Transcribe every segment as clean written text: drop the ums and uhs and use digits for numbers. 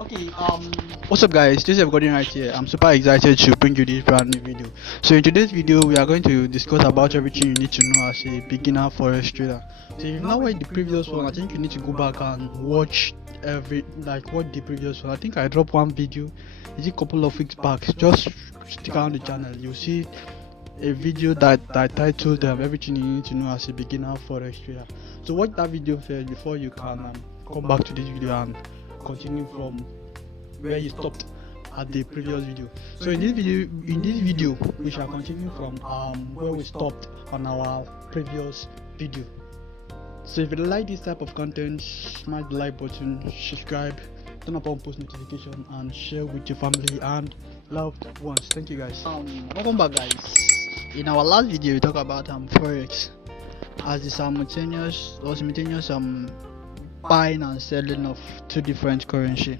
Okay, what's up guys, this is Gordon right here. I'm super excited to bring you this brand new video. So in today's video we are going to discuss about everything you need to know as a beginner forex trader. So if you've not watched the previous one, I think you need to go back and watch the previous one. I think I dropped one video a couple of weeks back. Just stick around the channel, you'll see a video that I titled everything you need to know as a beginner forex trader. So watch that video first before you can come back to this video and continue from where you stopped at the previous video. So in this video we shall continue from where we stopped on our previous video. So if you like this type of content, smash the like button, subscribe, turn on post notification, and share with your family and loved ones. Thank you guys. Welcome back guys. In our last video we talked about forex as the simultaneous buying and selling of two different currency.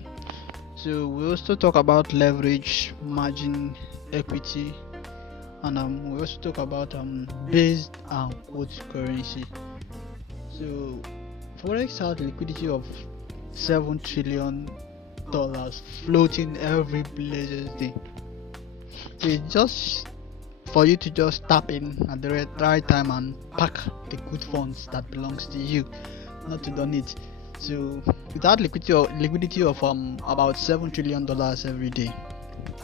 So we also talk about leverage, margin, equity, and we also talk about base and quote currency. So forex has liquidity of $7 trillion floating every blessed day. So it's just for you to just tap in at the right time and pack the good funds that belongs to you, not to donate. So without liquidity of about $7 trillion every day,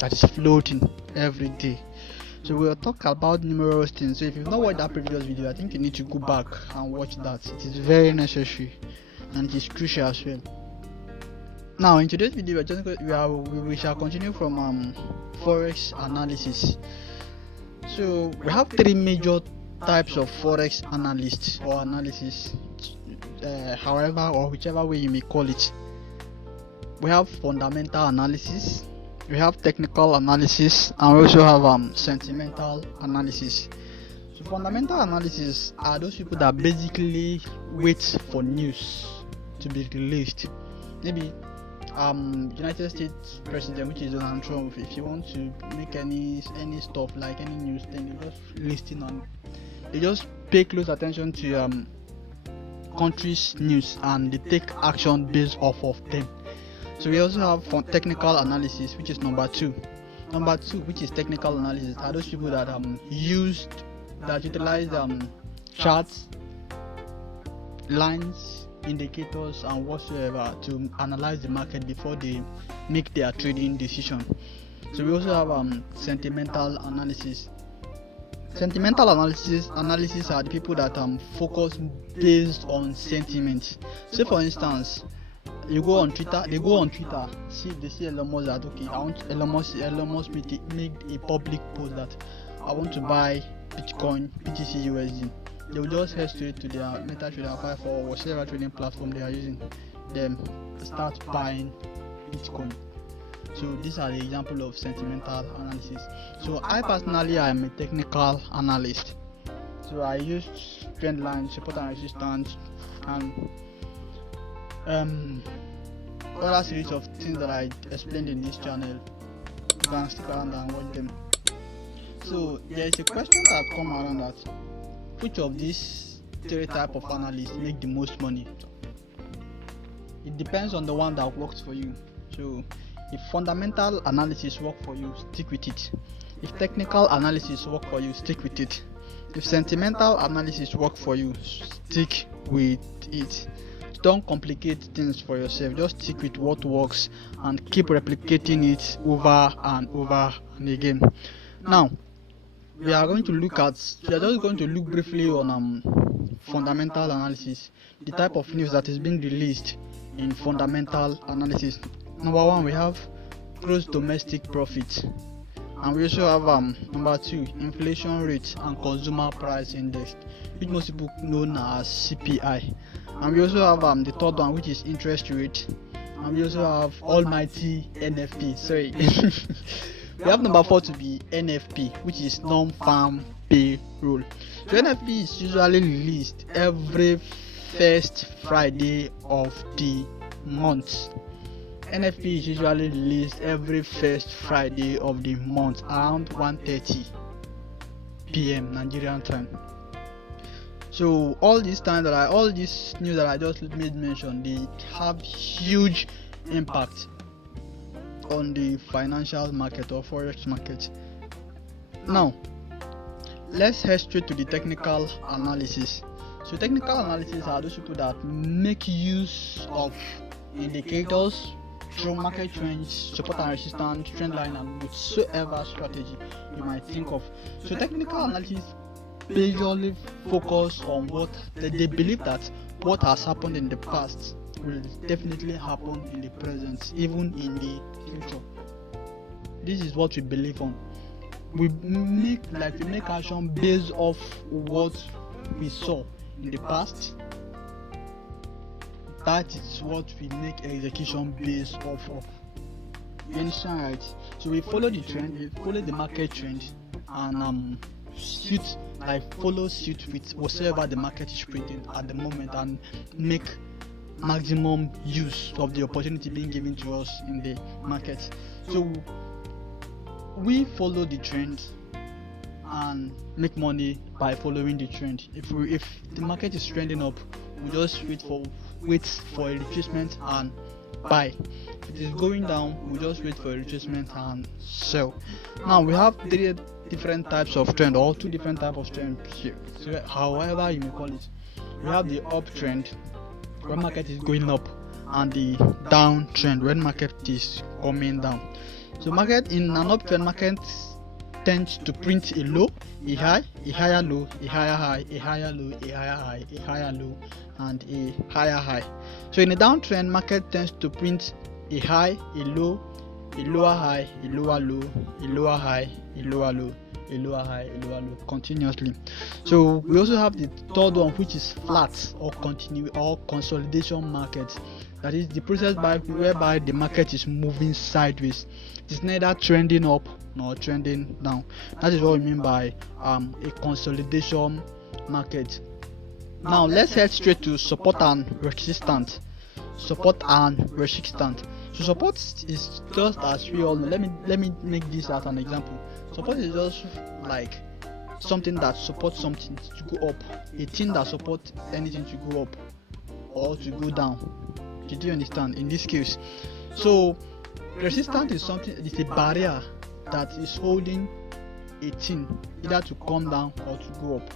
that is floating every day. So we'll talk about numerous things. So if you've not watched that previous video, I think you need to go back and watch that. It is very necessary and it is crucial as well. Now in today's video we shall continue from forex analysis. So we have three major types of forex analysts or analysis, however or whichever way you may call it. We have fundamental analysis, we have technical analysis, and we also have sentimental analysis. So fundamental analysis are those people that basically wait for news to be released. Maybe United States President, which is Donald Trump, if you want to make any stuff like any news thing, they just listing on, they just pay close attention to country's news and they take action based off of them. So we also have technical analysis, which is number two, which is technical analysis, are those people that utilize charts, lines, indicators and whatsoever to analyze the market before they make their trading decision. So we also have sentimental analysis. Sentimental analysis are the people that focus based on sentiment. Say for instance, they go on Twitter, see if they see Elon Musk that okay, I want Elon Musk make a public post that I want to buy Bitcoin, BTC, USD. They will just head straight to their MetaTrader 5 or whatever trading platform they are using, then start buying Bitcoin. So these are the example of sentimental analysis. So I personally am a technical analyst. So I use trend lines, support and resistance, and other series of things that I explained in this channel. You can stick around and watch them. So there is a question that come around that which of these three type of analysts make the most money? It depends on the one that works for you. So if fundamental analysis work for you, stick with it. If technical analysis work for you, stick with it. If sentimental analysis work for you, stick with it. Don't complicate things for yourself, just stick with what works and keep replicating it over and over and again. Now we are just going to look briefly on fundamental analysis, the type of news that is being released in fundamental analysis. Number one, we have gross domestic profit, and we also have number two, inflation rate and consumer price index, which most people know as CPI, and we also have the third one, which is interest rate, and we also have almighty NFP. Sorry. We have number 4 to be NFP, which is non-farm payroll. So NFP is usually released every first Friday of the month. NFP is usually released every first Friday of the month around 1:30 p.m. Nigerian time. So all this news that I just made mention, they have huge impact on the financial market or forex market. Now let's head straight to the technical analysis. So technical analysis are those people that make use of indicators through market trends, support and resistance, trend line, and whatsoever strategy you might think of. So technical analysis majorly focus on what they believe that what has happened in the past will definitely happen in the present, even in the future. This is what we believe on. We make action based off what we saw in the past. That is what we make execution based off of. You understand, right? So we follow the trend, we follow the market trend, and follow suit with whatever the market is trading at the moment, and make maximum use of the opportunity being given to us in the market. So we follow the trend and make money by following the trend. If the market is trending up, we just wait for a retracement and buy. If it is going down, we just wait for a retracement and sell. Now we have three different types of trend, or two different types of trend, so however you may call it. We have the uptrend when market is going up, and the downtrend when market is coming down. So market in an uptrend, market tends to print a low, a high, a higher low, a higher high, a higher low, a higher high, a higher low, and a higher high. So in a downtrend, market tends to print a high, a low, a lower high, a lower low, a lower high, a lower low, a lower high, a lower low, continuously. So we also have the third one, which is flat or consolidation market. That is the process whereby the market is moving sideways. It's neither trending up nor trending down. That is what we mean by a consolidation market. Now let's head straight to support and resistance. Support and resistance. So support is just, as we all know, let me make this as an example. Support is just like something that supports something to go up, a thing that supports anything to go up or to go down. Did you understand in this case? So resistance is something, it's a barrier that is holding a thing either to come down or to go up.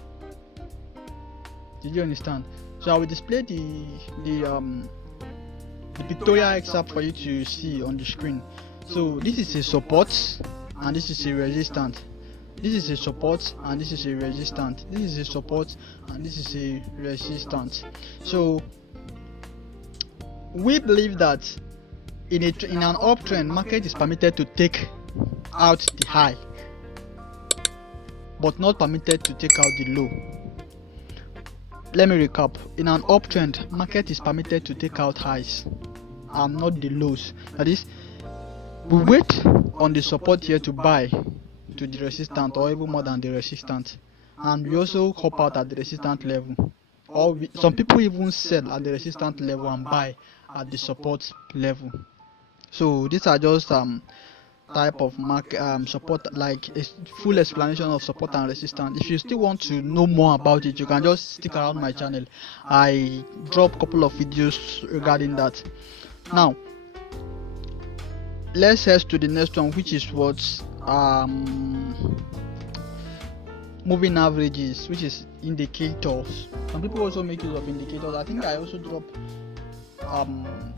Did you understand? So I will display the pictorial excerpt for you to see on the screen. So this is a support and this is a resistance. This is a support and this is a resistance. This is a support and this is a resistance. So we believe that in an uptrend, market is permitted to take out the high, but not permitted to take out the low. Let me recap. In an uptrend, market is permitted to take out highs and not the lows. That is, we wait on the support here to buy to the resistance or even more than the resistance, and we also hop out at the resistance level, or some people even sell at the resistance level and buy at the support level. So these are just type of market support, like a full explanation of support and resistance. If you still want to know more about it, you can just stick around my channel. I drop a couple of videos regarding that. Now let's head to the next one, which is what moving averages, which is indicators. Some people also make use of indicators. I think I also drop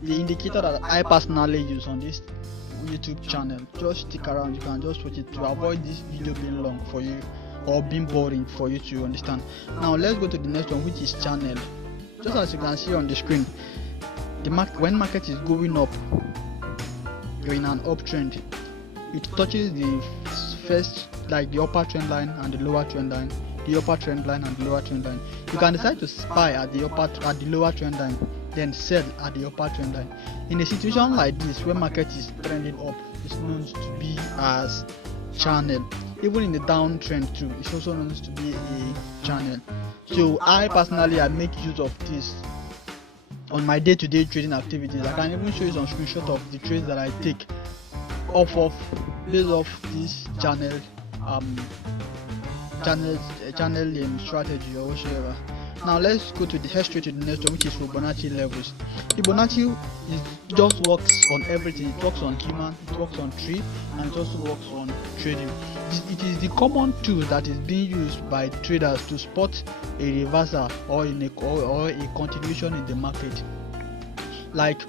the indicator that I personally use on this YouTube channel. Just stick around, you can just watch it to avoid this video being long for you or being boring for you to understand. Now let's go to the next one, which is channel. Just as you can see on the screen, when market is going up, you're in an uptrend, it touches the first, like the upper trend line and the lower trend line, the upper trend line and the lower trend line. You can decide to buy at the lower trend line, then sell at the upper trend line. In a situation like this, where market is trending up, it's known to be as channel. Even in the downtrend too, it's also known to be a channel. So I personally, I make use of this on my day-to-day trading activities. I can even show you some screenshot of the trades that I take based off this channel strategy or whatever. Now let's go to the head straight to the next one, which is Fibonacci levels. Fibonacci is just works on everything. It works on human, it works on tree, and it also works on trading. It is the common tool that is being used by traders to spot a reversal or a continuation in the market. Like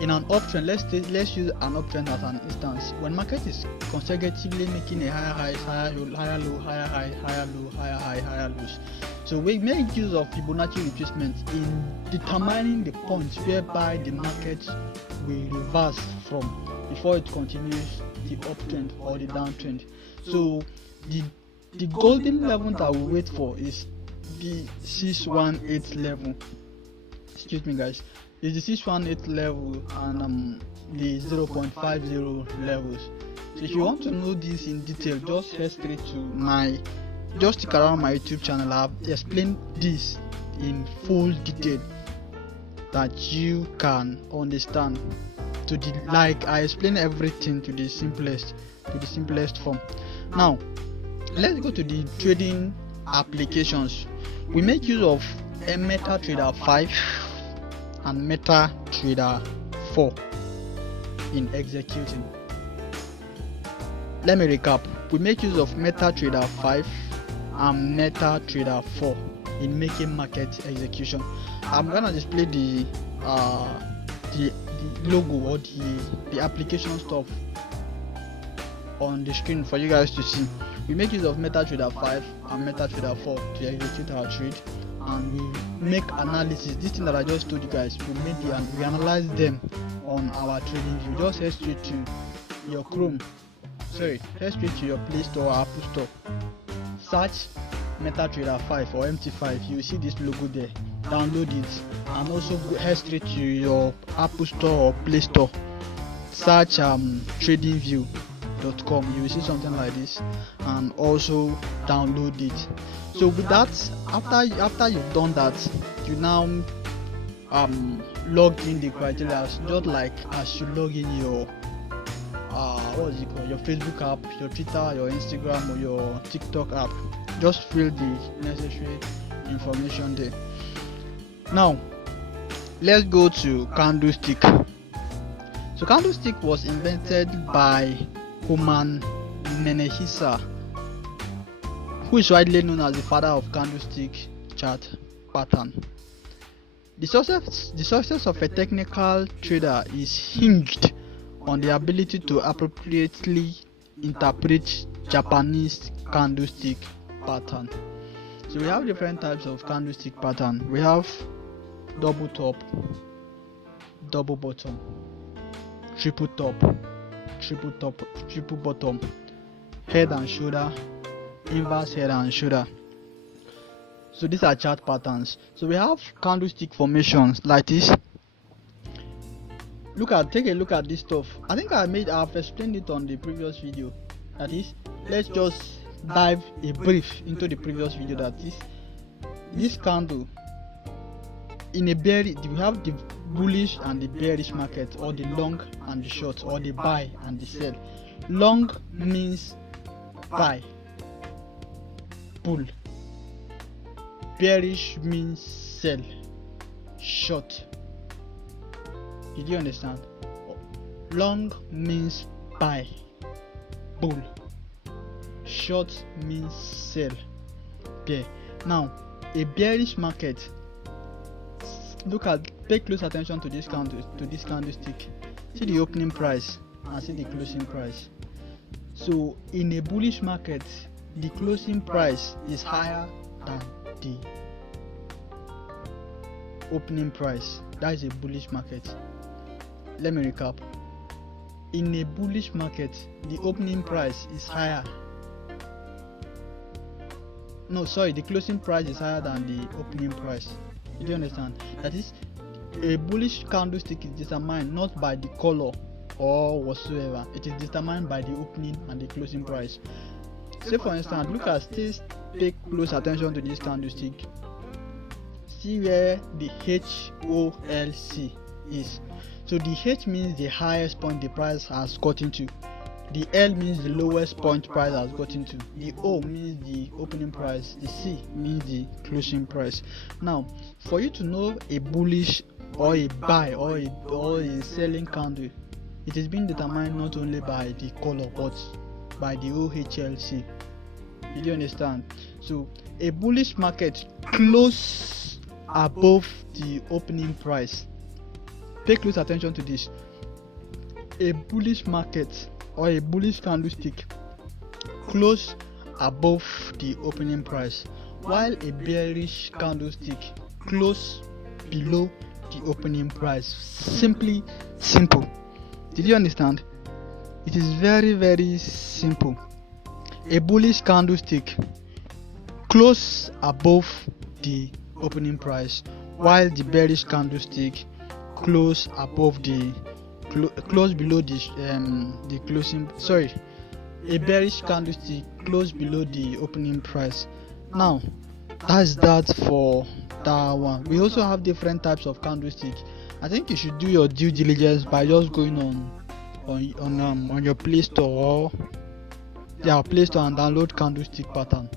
in an uptrend, let's use an uptrend as an instance. When market is consecutively making a higher highs, higher low, higher high, higher low, higher high, higher lows. So we make use of Fibonacci retracement in determining the points whereby the market will reverse from before it continues the uptrend or the downtrend. So the golden level that we wait for is the 618 level. Excuse me, guys. Is the 618 level and the 0.50 levels. So if you want to know this in detail, just head straight to just stick around my YouTube channel. I've explained this in full detail that you can understand. I explain everything to the simplest form. Now let's go to the trading applications. We make use of a MetaTrader 5 and MetaTrader 4 in executing. Let me recap. We make use of MetaTrader 5 and MetaTrader 4 in making market execution. I'm gonna display the logo or the application stuff on the screen for you guys to see. We make use of MetaTrader 5 and MetaTrader 4 to execute our trade, and we make analysis. This thing that I just told you guys, we analyze them on our trading view. Just head straight to your head straight to your Play Store or Apple Store, search MetaTrader 5 or MT5. You will see this logo there. Download it, and also head straight to your Apple Store or Play Store, search tradingview.com. You will see something like this, and also download it. So with that, after you've done that, you now log in the criteria, just like as you log in your your Facebook app, your Twitter, your Instagram, or your TikTok app. Just fill the necessary information there. Now let's go to Candlestick. So Candlestick was invented by Herman Menehisa, who is widely known as the father of Candlestick chart pattern. The success of a technical trader is hinged on the ability to appropriately interpret Japanese candlestick pattern. So we have different types of candlestick pattern. We have double top, double bottom, triple top, triple bottom, head and shoulder, inverse head and shoulder. So these are chart patterns. So we have candlestick formations like this. Take a look at this stuff. I think I've explained it on the previous video. That is, let's just dive a brief into the previous video. That is, this candle in a bearish, we have the bullish and the bearish market, or the long and the short, or the buy and the sell. Long means buy, bull. Bearish means sell, short. Did you understand? Long means buy, bull. Short means sell, bear. Now, a bearish market. Pay close attention to this candlestick. See the opening price and see the closing price. So, in a bullish market, the closing price is higher than the opening price. That is a bullish market. Let me recap. In a bullish market, the opening price is higher. The closing price is higher than the opening price. Do you understand? That is, a bullish candlestick is determined not by the color or whatsoever. It is determined by the opening and the closing price. Say for instance, pay close attention to this candlestick. See where the HOLC is. So the H means the highest point the price has gotten to. The L means the lowest point price has gotten to. The O means the opening price. The C means the closing price. Now, for you to know a bullish or a buy or a selling candle, it is being determined not only by the color but by the OHLC. Did you understand? So a bullish market close above the opening price. Pay close attention to this. A bullish market or a bullish candlestick close above the opening price, while a bearish candlestick close below the opening price. Simple. Did you understand? It is very simple. A bullish candlestick close above the opening price, while the bearish candlestick close above the close below the closing. A bearish candlestick close below the opening price. Now, that's that for that one. We also have different types of candlesticks. I think you should do your due diligence by just going on your Play Store Play Store and download candlestick pattern,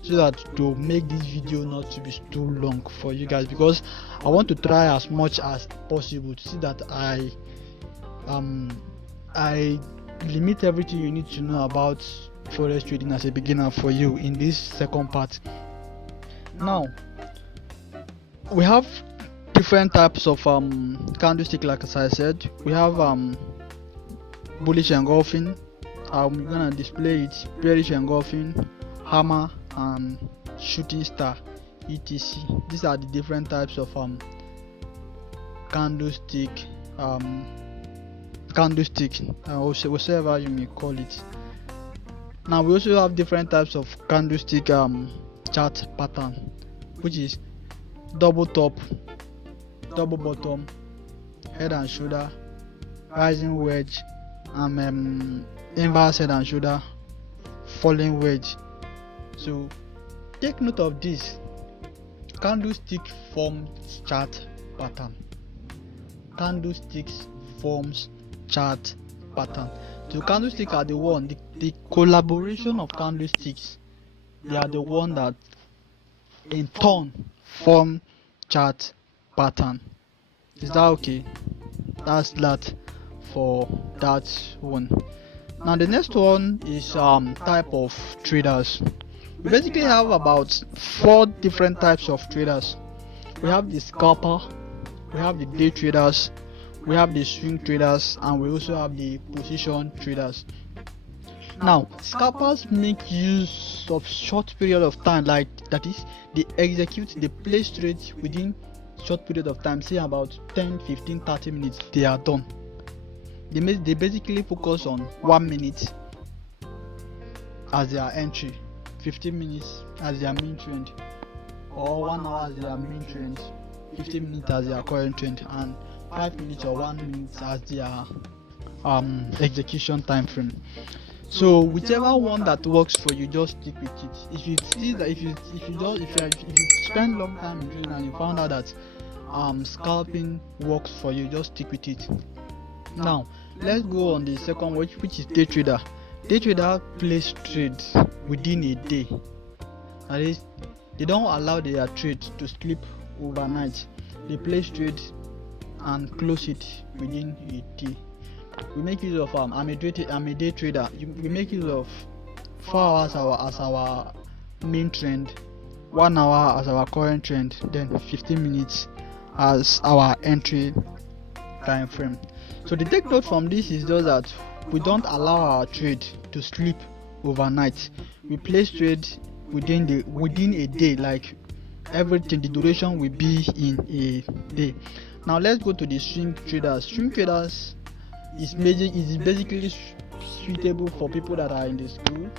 so that to make this video not to be too long for you guys, because I want to try as much as possible to see that I limit everything you need to know about forex trading as a beginner for you in this second part. Now, we have different types of candlestick. Like as I said, we have bullish engulfing. I'm gonna display it. Bearish engulfing, hammer, and shooting star, etc. These are the different types of candlestick, whatever you may call it. Now, we also have different types of candlestick chart pattern, which is double top, double bottom, head and shoulder, rising wedge, and inverse head and shoulder, falling wedge. So take note of this. Candlestick forms chart pattern. Candlesticks forms chart pattern. So candlesticks are the collaboration of candlesticks. They are the one that in turn form chart pattern. Is that okay? That's that for that one. Now the next one is type of traders. We basically have about 4 different types of traders. We have the scalper, we have the day traders, we have the swing traders, and we also have the position traders. Now, scalpers make use of short period of time, like that is, they place trades within short period of time, say about 10, 15, 30 minutes, they are done. They basically focus on 1 minute as their entry, 15 minutes as their main trend, or 1 hour as their main trend, 15 minutes as their current trend, and 5 minutes or 1 minute as their execution time frame. So whichever one that works for you, just stick with it. If you see that if you spend long time in trading and you found out that scalping works for you, just stick with it. Now let's go on the second, which is day trader. Day trader place trades within a day. That is, they don't allow their trade to sleep overnight. They place trades and close it within a day. We make use of I'm a day trader. We make use of 4 hours as our main trend, 1 hour as our current trend, then 15 minutes as our entry time frame. So the take note from this is just that we don't allow our trade to sleep overnight. We place trades within a day, like everything, the duration will be in a day. Now let's go to the swing traders. Swing traders is basically suitable for people that are in the school,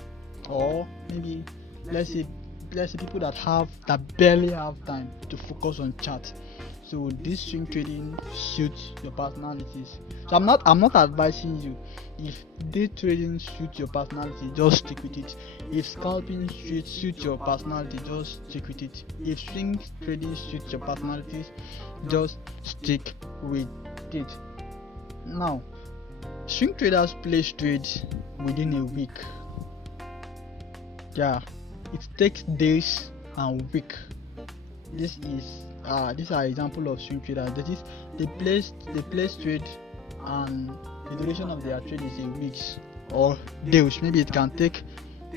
or maybe let's say people that barely have time to focus on charts. So this swing trading suits your personalities. So I'm not advising you. If day trading suits your personality, just stick with it. If scalping suits your personality, just stick with it. If swing trading suits your personalities, just stick with it. Now, Swing traders place trades within a week. Yeah, it takes days and week. These are example of swing traders. That is, they place trade, and the duration of their trade is a week or days. Maybe it can take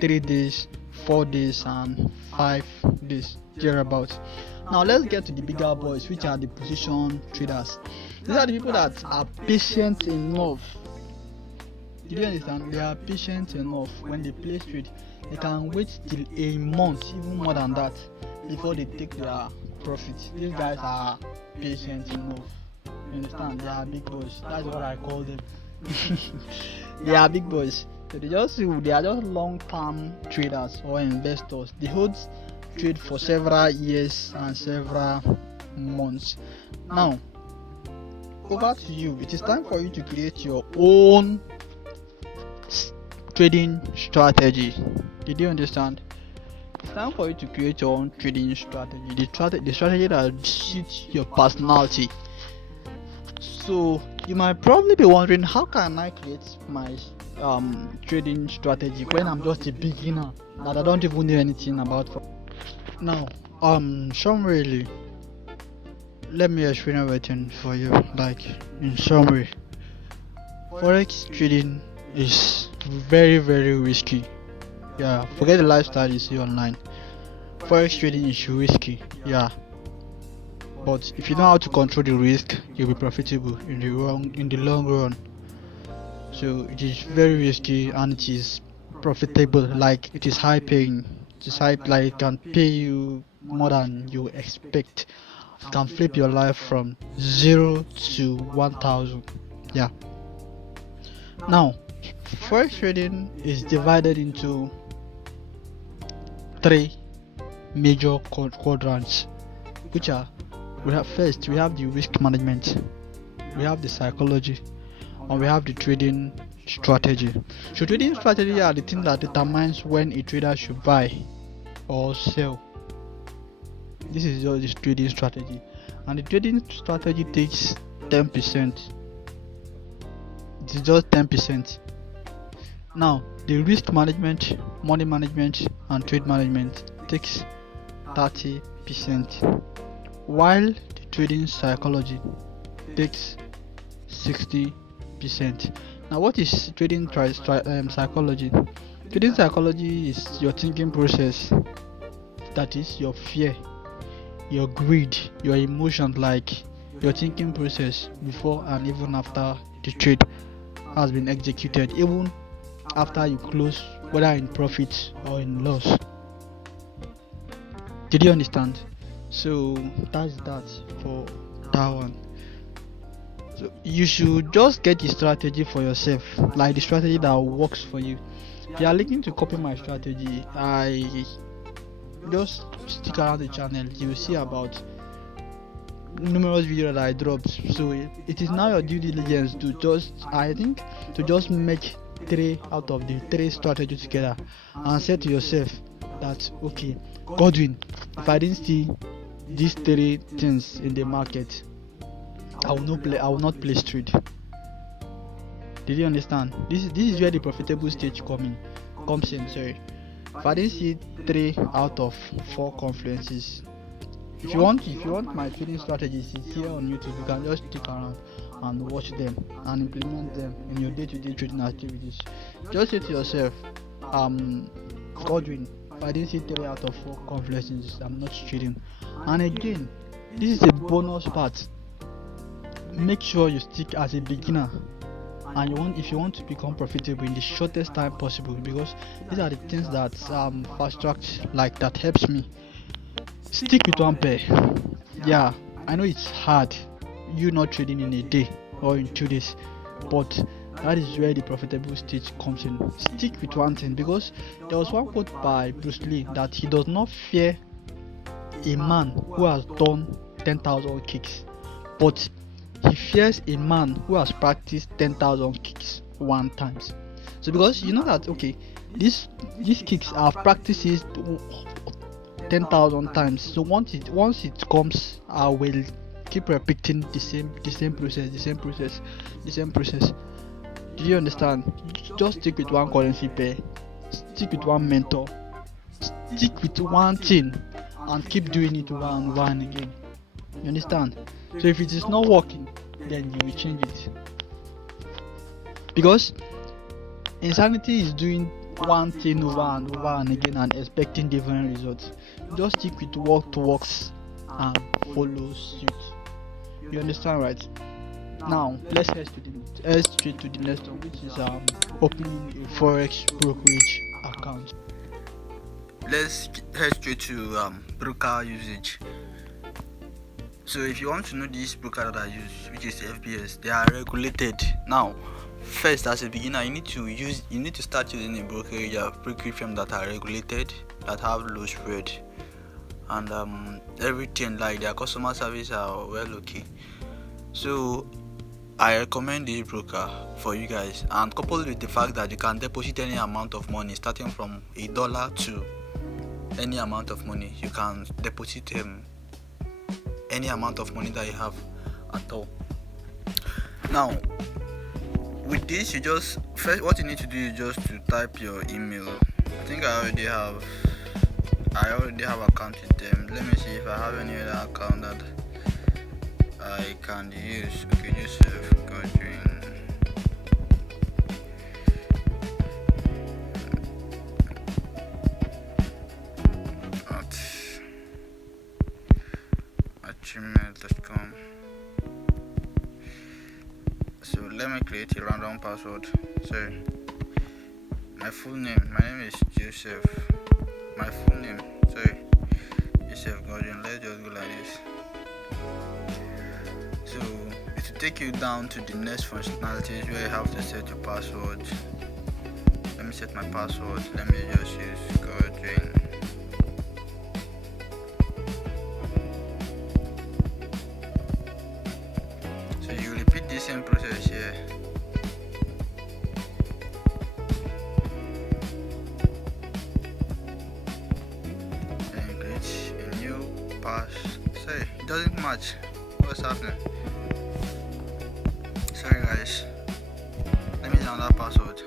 3 days, 4 days, and 5 days thereabouts. Now let's get to the bigger boys, which are the position traders. These are the people that are patient enough. Did you understand? They are patient enough. When they place trade, they can wait till a month, even more than that, before they take their profit. These guys are patient enough. You understand? They are big boys. That's what I call them. They are big boys. So they are just long-term traders or investors. They hold trade for several years and several months. Now, over to you. It is time for you to create your own trading strategy. Did you understand? It's time for you to create your own trading strategy. The strategy that suits your personality. So you might probably be wondering, how can I create my trading strategy when I'm just a beginner that I don't even know anything about? Now, summary, let me explain everything for you. Like, in summary, Forex trading is very, very risky. Yeah, forget the lifestyle you see online. Forex trading is risky. Yeah, but if you know how to control the risk, you'll be profitable in the long run. So it is very risky and it is profitable. Like, it is high paying. It is high, like it can pay you more than you expect. It can flip your life from 0 to 1,000. Yeah. Now, Forex trading is divided into 3 major quadrants, which are, we have the risk management, we have the psychology, and we have the trading strategy. So trading strategy are the thing that determines when a trader should buy or sell. This is just the trading strategy, and the trading strategy takes 10%. It is just 10%. Now, the risk management, money management, and trade management takes 30%, while the trading psychology takes 60%. Now, what is trading psychology? Trading psychology is your thinking process. That is your fear, your greed, your emotions, like your thinking process before and even after the trade has been executed, even after you close, whether in profit or in loss. Did you understand? So that's that for that one. So you should just get the strategy for yourself, like the strategy that works for you. If you are looking to copy my strategy, I just stick around the channel. You will see about numerous videos that I dropped. So it is now your due diligence to just make 3 out of the 3 strategies together and say to yourself that, okay, Godwin, if I didn't see these 3 things in the market, I will not place trade. Did you understand? This is where the profitable stage comes in. Sorry, if I didn't see 3 out of 4 confluences, if you want my trading strategies, it's here on YouTube. You can just stick around and watch them and implement them in your day-to-day trading activities. Just say to yourself, Godwin, if I didn't see 3 out of 4 confluences, I'm not trading. And again, this is a bonus part. Make sure you stick as a beginner, and if you want to become profitable in the shortest time possible, because these are the things that fast track, like that helps me. Stick with one pair. Yeah, I know it's hard, you not trading in a day or in 2 days, but that is where the profitable stage comes in. Stick with one thing, because there was one quote by Bruce Lee that he does not fear a man who has done 10,000 kicks, but he fears a man who has practiced 10,000 kicks 1 time. So because you know that, okay, these kicks I've practiced it 10,000 times. So once it comes, I will keep repeating the same process. Do you understand? Just stick with one currency pair, stick with one mentor, stick with one thing, and keep doing it one again. You understand? So if it is not working, then you will change it. Because insanity is doing one thing over and again and expecting different results. Just stick with what works and follow suit. You understand, right? Now let's head straight to the next one, which is opening a forex brokerage account. Let's head straight to broker usage. So if you want to know this broker that I use, which is FBS, they are regulated. Now, first, as a beginner, you need to start using a brokerage firm that are regulated, that have low spread, and everything like their customer service are well okay. So I recommend this broker for you guys, and coupled with the fact that you can deposit any amount of money starting from $1 to any amount of money. You can deposit any amount of money that you have at all. Now with this, what you need to do is just to type your email. I think I already have account with them. Let me see if I have any other account that I can use. Okay, Joseph Godwin. At gmail.com. So let me create a random password. So my name is Joseph. My full name, Joseph Godwin. Let's just go like this. So it will take you down to the next functionalities where you have to set your password. Let me set my password. Let me just use Godwin. So you repeat the same process here. Then you create a new pass. Sorry, it doesn't match. What's happening? Sorry guys. Let me use another password.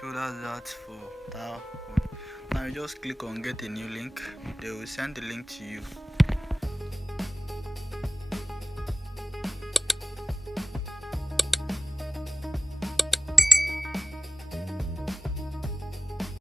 So that's that for that one. Now you just click on get a new link. They will send the link to you.